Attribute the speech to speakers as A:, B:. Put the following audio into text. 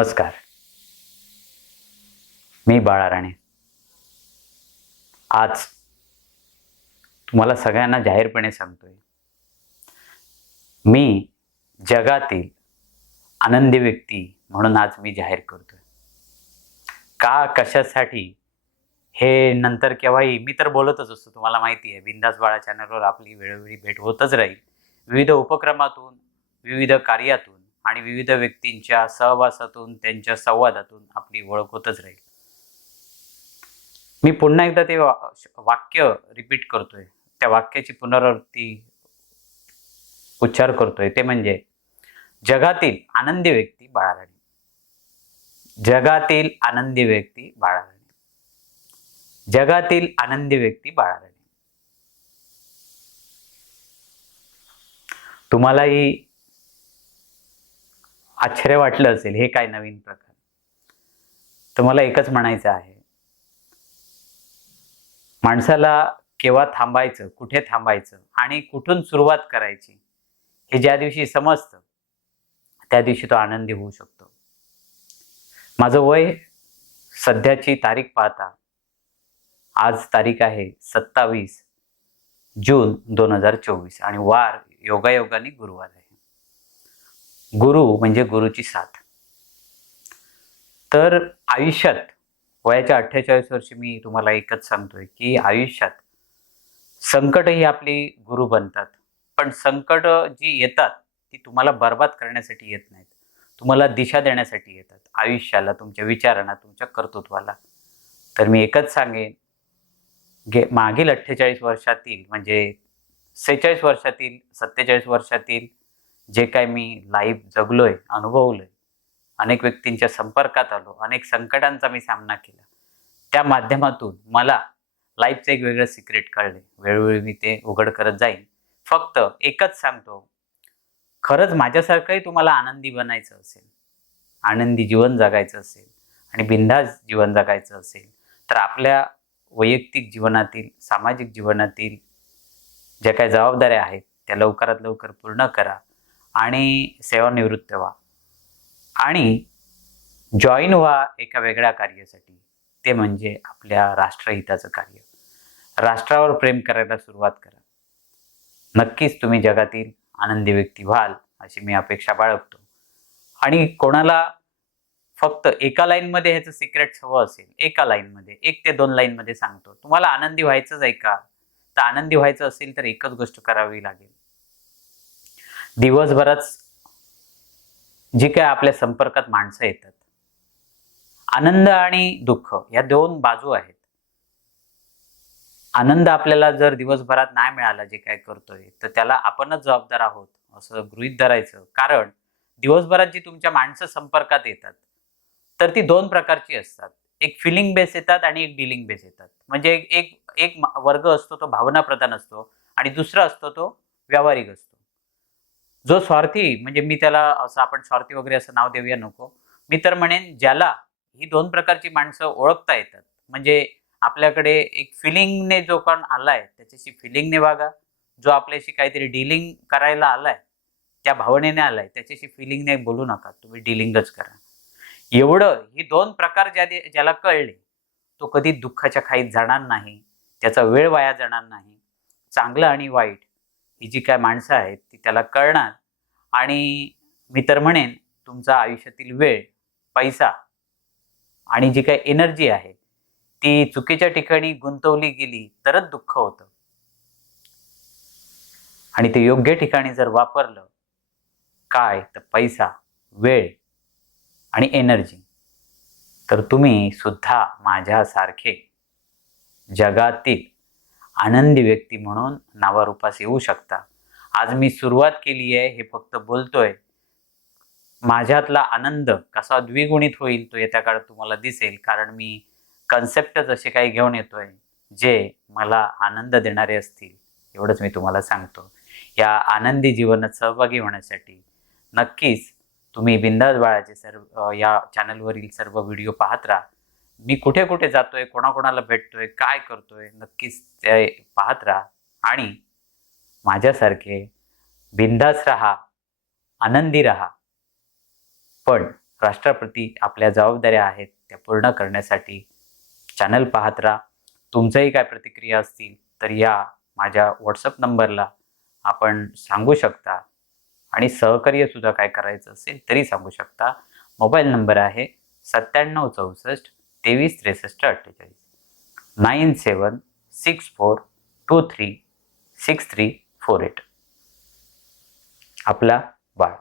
A: नमस्कार. मी बाळा राणे आज तुम्हाला सगळ्यांना जाहीरपणे सांगतोय. मी जगातील आनंदी व्यक्ती म्हणून आज मी जाहीर करतोय. का कशासाठी? हे नंतर केव्हाही मी तर बोलतच असतो तुम्हाला माहिती आहे. बिंदास बाळा चॅनलवर आपली वेळोवेळी भेट होतच राहील. विविध उपक्रमातून विविध कार्यातून आणि विविध व्यक्तींच्या सहवासातून त्यांच्या संवादातून आपली ओळख होतच राहील. मी पुन्हा एकदा ते वा- वाक्य रिपीट करतोय. त्या वाक्याची पुनरावृत्ती उच्चार करतोय. ते म्हणजे जगातील आनंदी व्यक्ती बाळाराणी. जगातील आनंदी व्यक्ती बाळाराणी. जगातील आनंदी व्यक्ती बाळाराणी. तुम्हालाही आश्चर्य वाटलं असेल हे काय नवीन प्रकार? तर मला एकच म्हणायचं आहे. माणसाला केव्हा थांबायचं कुठे थांबायचं आणि कुठून सुरुवात करायची हे ज्या दिवशी समजतं त्या दिवशी तो आनंदी होऊ शकतो. माझं वय सध्याची तारीख पाहता आज तारीख आहे सत्तावीस जून दोन हजार चोवीस आणि वार योगायोगाने गुरुवार आहे. गुरु म्हणजे गुरुची साथ. तर आयुष्यात वयाच्या अठ्ठेचाळीस वर्षी मी तुम्हाला एकच सांगतोय की आयुष्यात संकट ही आपली गुरु बनतात. पण संकट जी येतात ती तुम्हाला बर्बाद करण्यासाठी येत नाहीत. तुम्हाला दिशा देण्यासाठी येतात. आयुष्याला तुमच्या विचारांना तुमच्या कर्तृत्वाला. तर मी एकच सांगेन गे मागील अठ्ठेचाळीस वर्षातील म्हणजे सेहेचाळीस वर्षातील सत्तेचाळीस वर्षातील जे काय मी लाईफ जगलोय अनुभवलोय अनेक व्यक्तींच्या संपर्कात आलो अनेक संकटांचा मी सामना केला. त्या माध्यमातून मला लाईफचं एक वेगळं सिक्रेट कळले. वेळोवेळी मी ते उघड करत जाईन. फक्त एकच सांगतो खरंच माझ्यासारखंही तुम्हाला आनंदी बनायचं असेल आनंदी जीवन जगायचं असेल आणि बिंदास जीवन जगायचं असेल तर आपल्या वैयक्तिक जीवनातील सामाजिक जीवनातील ज्या काही जबाबदाऱ्या आहेत त्या लवकरात लवकर पूर्ण करा. आणि सेवानिवृत्त व्हा. आणि जॉईन व्हा एका वेगळ्या कार्यासाठी. ते म्हणजे आपल्या राष्ट्रहिताचं कार्य. राष्ट्रावर प्रेम करायला सुरुवात करा. नक्कीच तुम्ही जगातील आनंदी व्यक्ती व्हाल अशी मी अपेक्षा बाळगतो. आणि कोणाला फक्त एका लाईनमध्ये ह्याचं सिक्रेट हवं असेल एका लाईनमध्ये एक ते दोन लाईनमध्ये सांगतो. तुम्हाला आनंदी व्हायचंच आहे का? तर आनंदी व्हायचं असेल तर एकच गोष्ट करावी लागेल. दिवसभरात जी काय आपल्या संपर्कात माणसं येतात. आनंद आणि दुःख या दोन बाजू आहेत. आनंद आपल्याला जर दिवसभरात नाही मिळाला जे काय करतोय तर त्याला आपणच जबाबदार आहोत असं गृहीत धरायचं. कारण दिवसभरात जी तुमच्या माणसं संपर्कात येतात तर ती दोन प्रकारची असतात. एक फिलिंग बेस येतात आणि एक डिलिंग बेस येतात. म्हणजे एक एक वर्ग असतो तो भावना प्रधान असतो आणि दुसरा असतो तो व्यावहारिक असतो. जो स्वार्थी म्हणजे मी त्याला असं आपण स्वार्थी वगैरे असं नाव देऊया नको. मी तर म्हणेन ज्याला ही दोन प्रकारची माणसं ओळखता येतात म्हणजे आपल्याकडे एक फिलिंगने जो कोण आलाय त्याच्याशी फिलिंगने वागा. जो आपल्याशी काहीतरी डीलिंग करायला आलाय त्या भावनेने आलाय त्याच्याशी फिलिंगने बोलू नका तुम्ही डिलिंगच करा. एवढं ही दोन प्रकार ज्या ज्याला कळले तो कधी दुःखाच्या खाईत जाणार नाही त्याचा वेळ वाया जाणार नाही. चांगलं आणि वाईट ही जी काय माणसं आहेत ती त्याला कळणार. आणि मी तर म्हणेन तुमचा आयुष्यातील वेळ पैसा आणि जी काय एनर्जी आहे ती चुकीच्या ठिकाणी गुंतवली गेली तरच दुःख होतं. आणि ते योग्य ठिकाणी जर वापरलं काय तर पैसा वेळ आणि एनर्जी तर तुम्ही सुद्धा माझ्यासारखे जगातील आनंदी व्यक्ती म्हणून नावारूपास येऊ शकता. आज मी सुरुवात केली आहे हे फक्त बोलतोय. माझ्यातला आनंद कसा द्विगुणित होईल तो येत्या काळात तुम्हाला दिसेल. कारण मी कन्सेप्टच असे काही घेऊन येतोय जे मला आनंद देणारे असतील एवढंच मी तुम्हाला सांगतो. या आनंदी जीवनात सहभागी होण्यासाठी नक्कीच तुम्ही बिंदास बाळाचे सर्व या चॅनलवरील सर्व व्हिडिओ पाहत राहा. मी कुठे कुठे जातोय कोणाकोणाला भेटतोय काय करतोय नक्कीच ते पाहत राहा. आणि माझ्यासारखे बिंदास राहा आनंदी राहा. पण राष्ट्राप्रती आपल्या जबाबदाऱ्या आहेत त्या पूर्ण करण्यासाठी चॅनल पाहत राहा. तुमचंही काय प्रतिक्रिया असतील तर या माझ्या व्हॉट्सअप नंबरला आपण सांगू शकता. आणि सहकार्यसुद्धा काय करायचं असेल तरी सांगू शकता. मोबाईल नंबर आहे सत्त्याण्णव चौसष्ट तेवीस त्रेसष्ट अठ्ठेचाळीस. Nine seven six four two three six three four eight. आपला बाळ.